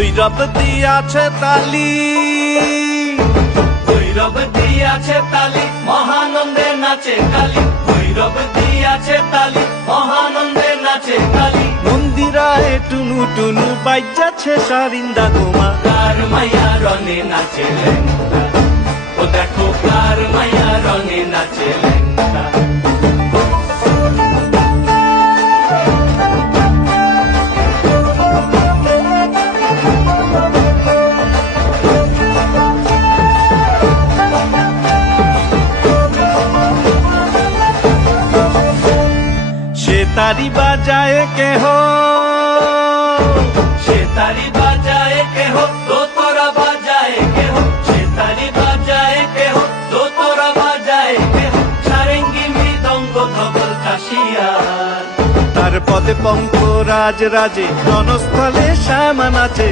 ভৈরব দিয়াছে তালি, ভৈরব দিয়াছে তালি, মহানন্দে নাচে কালী। ভৈরব দিয়াছে তালি, মহানন্দে নাচে কালী। মন্দিরায় টুনু টুনু বাইজাছে সারিন্দা গোমা। কার মায়া রনে নাচে লেঙ্গা, ও দেখো কার মায়া রনে নাচে লেঙ্গা। তারি বাজায় কেহ, সে তারি বাজায় কেহ, দোতরা বাজায় কেহ। সে তারি বাজায় কেহ, দোতরা বাজায় কেহ। সারেঙ্গি মৃদঙ্গ ধবল কাশিয়ার। তার পদে পঙ্ক রাজ রাজে, রণস্থলে শ্যামা নাচে।